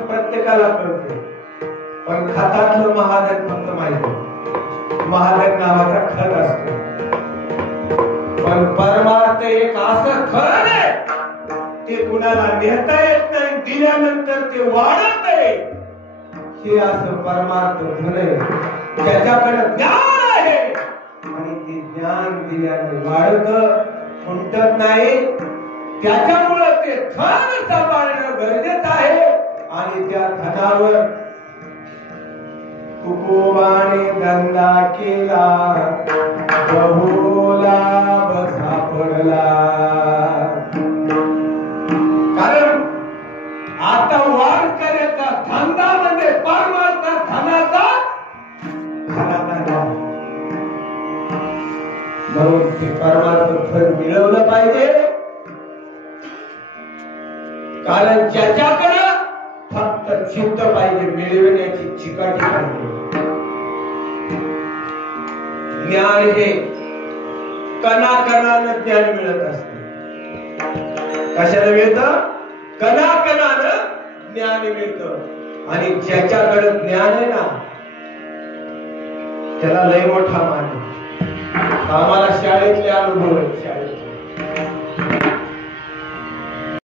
प्रत्येकाला कळते, पण खतातलं महाधन फक्त माहिती. महाधन नावाचा खत असतो, पण परमार्थ एक असं खत आहे ते कुणाला नेता येत नाही, दिल्यानंतर ते वाढत आहे. हे असं परमार्थ धन आहे, ज्याच्याकडे ज्ञान आहे आणि ते ज्ञान दिल्याने वाढत, खुंटत नाही. त्याच्यामुळे ते धन सांभाळणं गरजेचं आहे. आणि त्या धनावर कुकुबाने धंदा केला, बहु लाभ सापडला. कारण आता वाढ करायचा धंदा म्हणजे परमार्थ धनाचा म्हणून ते परमार्थ धन मिळवलं पाहिजे. कारण ज्याच्याकडे फक्त चित्त पाहिजे, मिळवण्याची चिकाटी पाहिजे. ज्ञान हे कणाकणानं ज्ञान मिळत असते. कशाला मिळतं? कणाकणानं ज्ञान मिळतं. आणि ज्याच्याकडे ज्ञान आहे ना त्याला लय मोठा मान. आम्हाला शाळेतले अनुभव आहेत.